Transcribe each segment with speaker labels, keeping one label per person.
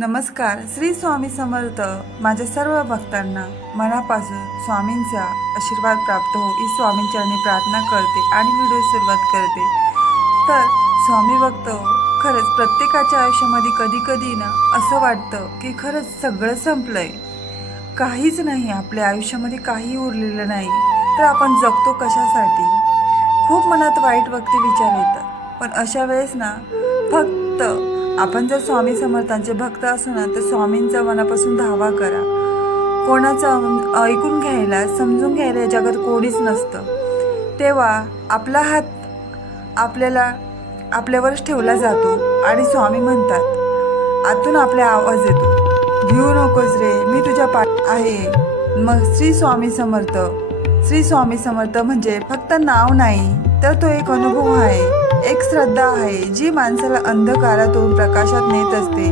Speaker 1: नमस्कार श्री स्वामी समर्थ. माझ्या सर्व भक्तांना मनापासून स्वामींचा आशीर्वाद प्राप्त हो ही स्वामींचरणी प्रार्थना करते आणि व्हिडिओ सुरुवात करते. तर स्वामी भक्त खरंच प्रत्येकाच्या आयुष्यामध्ये कधी कधी ना असं वाटतं की खरंच सगळं संपलंय. काहीच नाही आपल्या आयुष्यामध्ये काही उरलेलं नाही. तर आपण जगतो कशासाठी? खूप मनात वाईट वक्ते विचार येतात. पण अशा वेळेस ना फक्त आपण जर स्वामी समर्थांचे भक्त असू ना तर स्वामींचा मनापासून धावा करा. कोणाचं ऐकून घ्यायला समजून घ्यायला जगात कोणीच नसतं. तेव्हा आपला हात आपल्याला आपल्यावरच ठेवला जातो आणि स्वामी म्हणतात आतून आपला आवाज येतो. भिऊ नकोस रे मी तुझ्या पाठ आहे. मग श्री स्वामी समर्थ श्री स्वामी समर्थ म्हणजे फक्त नाव नाही तर तो एक अनुभव आहे. एक श्रद्धा आहे जी माणसाला अंधकारातून प्रकाशात नेत असते.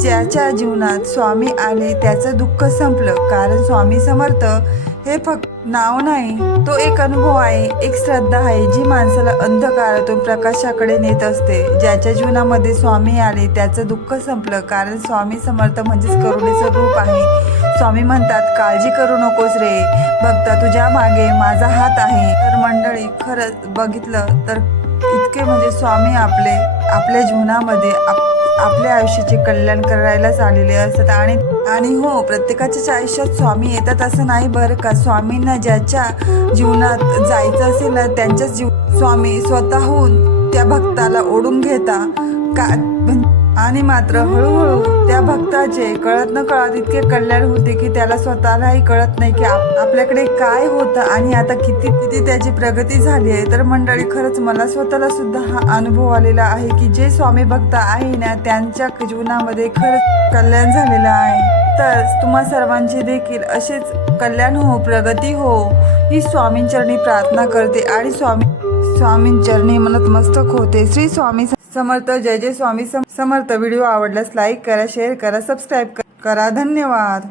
Speaker 1: ज्याच्या जीवनात स्वामी आले त्याचं दुःख संपलं कारण स्वामी समर्थ हे फक्त नाव नाही तो एक अनुभव आहे एक श्रद्धा आहे जी माणसाला अंधकारातून प्रकाशाकडे नेत असते. ज्याच्या जीवनामध्ये स्वामी आले त्याचं दुःख संपलं कारण स्वामी समर्थ म्हणजेच करुणेचं रूप आहे. स्वामी म्हणतात काळजी करू नकोस रे भक्ता तुझ्या मागे माझा हात आहे. तर मंडळी खरंच बघितलं तर इतके म्हणजे स्वामी आपले आपल्या जीवनामध्ये आप आपल्या आयुष्याचे कल्याण करायलाच आलेले असतात. आणि आणि हो प्रत्येकाच्याच आयुष्यात स्वामी येतात असं नाही बरं का? स्वामींना ज्याच्या जीवनात जायचं असेल ना त्यांच्याच जीव स्वामी स्वतःहून त्या भक्ताला ओढून घेता. का आणि मात्र हळूहळू त्या भक्ताचे कळत न कळत इतके कल्याण होते की त्याला स्वतःलाही कळत नाही की आप- आपल्याकडे काय होतं आणि आता किती किती त्याची प्रगती झाली आहे. तर मंडळी खरंच मला स्वतःला सुद्धा हा अनुभव आलेला आहे की जे स्वामी भक्त आहे ना त्यांच्या जीवनामध्ये खरंच कल्याण झालेलं आहे. तर तुम्हा सर्वांची देखील असेच कल्याण हो प्रगती हो ही स्वामींचरणी प्रार्थना करते आणि स्वामी स्वामींचरणी मनात मस्तक होते. श्री स्वामी समर्थ जय जय स्वामी समर्थ. व्हिडिओ आवडल्यास लाईक करा शेअर करा सबस्क्राईब करा. धन्यवाद.